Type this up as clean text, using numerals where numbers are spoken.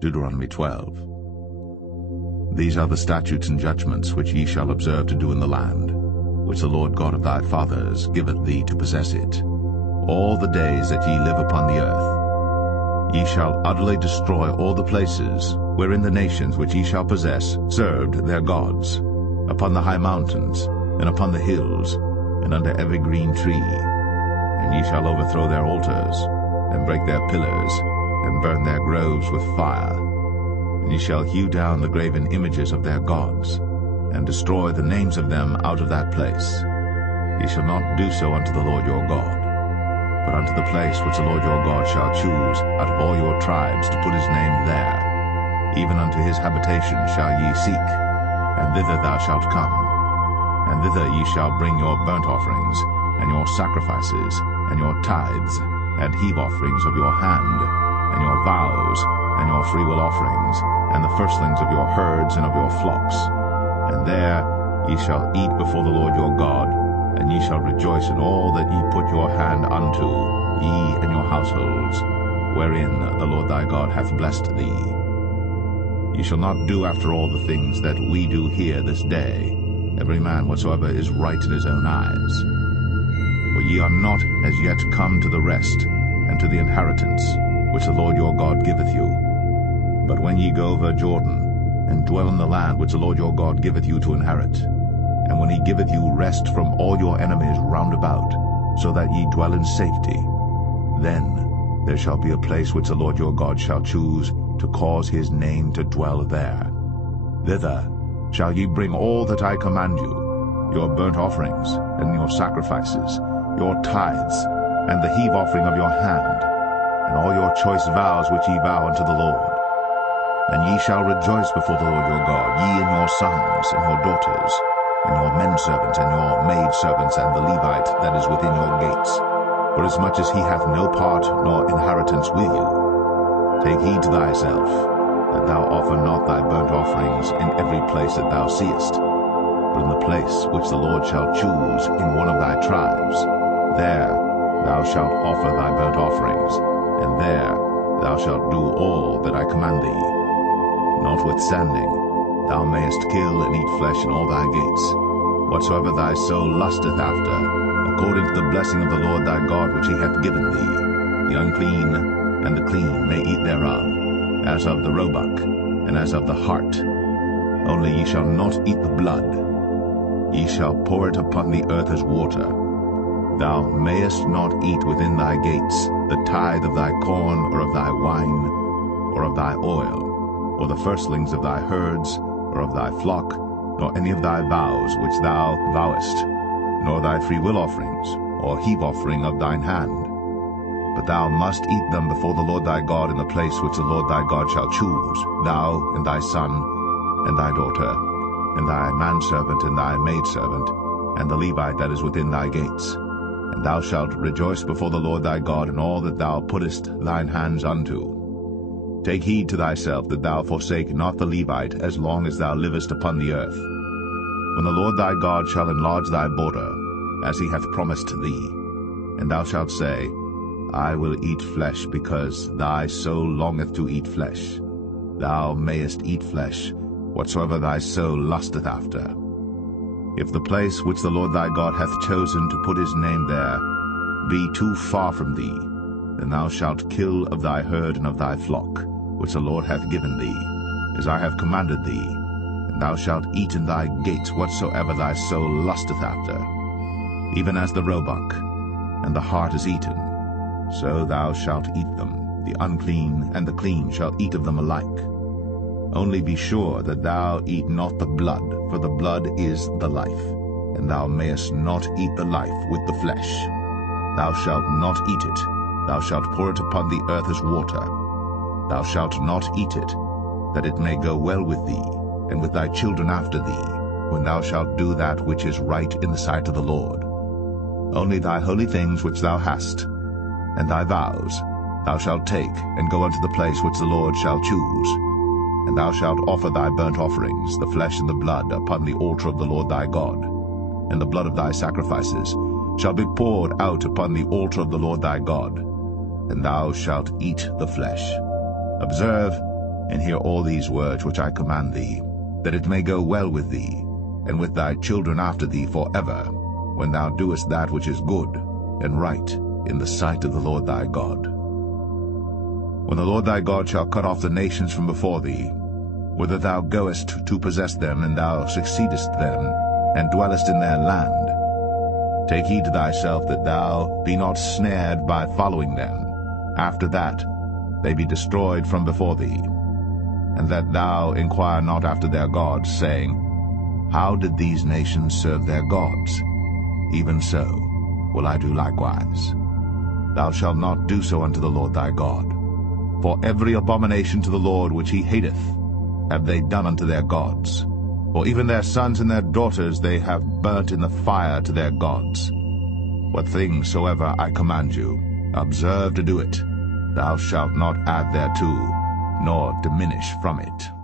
Deuteronomy 12. These are the statutes and judgments which ye shall observe to do in the land, which the Lord God of thy fathers giveth thee to possess it, all the days that ye live upon the earth. Ye shall utterly destroy all the places wherein the nations which ye shall possess served their gods, upon the high mountains, and upon the hills, and under every green tree. And ye shall overthrow their altars, and break their pillars, and burn their groves with fire. And ye shall hew down the graven images of their gods, and destroy the names of them out of that place. Ye shall not do so unto the Lord your God, but unto the place which the Lord your God shall choose out of all your tribes to put his name there. Even unto his habitation shall ye seek, and thither thou shalt come. And thither ye shall bring your burnt offerings, and your sacrifices, and your tithes, and heave offerings of your hand, and your vows, and your freewill offerings, and the firstlings of your herds and of your flocks. And there ye shall eat before the Lord your God, and ye shall rejoice in all that ye put your hand unto, ye and your households, wherein the Lord thy God hath blessed thee. Ye shall not do after all the things that we do here this day, every man whatsoever is right in his own eyes. For ye are not as yet come to the rest, and to the inheritance, which the Lord your God giveth you. But when ye go over Jordan, and dwell in the land which the Lord your God giveth you to inherit, and when he giveth you rest from all your enemies round about, so that ye dwell in safety, then there shall be a place which the Lord your God shall choose to cause his name to dwell there. Thither shall ye bring all that I command you, your burnt offerings, and your sacrifices, your tithes, and the heave offering of your hand, and all your choice vows which ye vow unto the Lord. And ye shall rejoice before the Lord your God, ye and your sons, and your daughters, and your menservants, and your maidservants, and the Levite that is within your gates, forasmuch as he hath no part nor inheritance with you. Take heed to thyself, that thou offer not thy burnt offerings in every place that thou seest, but in the place which the Lord shall choose in one of thy tribes, there thou shalt offer thy burnt offerings, and there thou shalt do all that I command thee. Notwithstanding, thou mayest kill and eat flesh in all thy gates, whatsoever thy soul lusteth after, according to the blessing of the Lord thy God which he hath given thee. The unclean and the clean may eat thereof, as of the roebuck, and as of the hart. Only ye shall not eat the blood. Ye shall pour it upon the earth as water. Thou mayest not eat within thy gates the tithe of thy corn, or of thy wine, or of thy oil, or the firstlings of thy herds, or of thy flock, nor any of thy vows which thou vowest, nor thy freewill offerings, or heave offering of thine hand. But thou must eat them before the Lord thy God in the place which the Lord thy God shall choose, thou and thy son, and thy daughter, and thy manservant, and thy maidservant, and the Levite that is within thy gates. And thou shalt rejoice before the Lord thy God in all that thou puttest thine hands unto. Take heed to thyself that thou forsake not the Levite as long as thou livest upon the earth. When the Lord thy God shall enlarge thy border, as he hath promised thee, and thou shalt say, I will eat flesh, because thy soul longeth to eat flesh. Thou mayest eat flesh, whatsoever thy soul lusteth after. If the place which the Lord thy God hath chosen to put his name there be too far from thee, then thou shalt kill of thy herd and of thy flock, which the Lord hath given thee, as I have commanded thee, and thou shalt eat in thy gates whatsoever thy soul lusteth after. Even as the roebuck and the hart is eaten, so thou shalt eat them. The unclean and the clean shall eat of them alike. Only be sure that thou eat not the blood, for the blood is the life, and thou mayest not eat the life with the flesh. Thou shalt not eat it. Thou shalt pour it upon the earth as water. Thou shalt not eat it, that it may go well with thee, and with thy children after thee, when thou shalt do that which is right in the sight of the Lord. Only thy holy things which thou hast, and thy vows, thou shalt take, and go unto the place which the Lord shall choose. And thou shalt offer thy burnt offerings, the flesh and the blood, upon the altar of the Lord thy God. And the blood of thy sacrifices shall be poured out upon the altar of the Lord thy God, and thou shalt eat the flesh. Observe and hear all these words which I command thee, that it may go well with thee, and with thy children after thee forever, when thou doest that which is good and right in the sight of the Lord thy God. When the Lord thy God shall cut off the nations from before thee, whither thou goest to possess them, and thou succeedest them, and dwellest in their land, take heed to thyself that thou be not snared by following them, after that they be destroyed from before thee, and that thou inquire not after their gods, saying, How did these nations serve their gods? Even so will I do likewise. Thou shalt not do so unto the Lord thy God. For every abomination to the Lord which he hateth have they done unto their gods. For even their sons and their daughters they have burnt in the fire to their gods. What things soever I command you, observe to do it. Thou shalt not add thereto, nor diminish from it.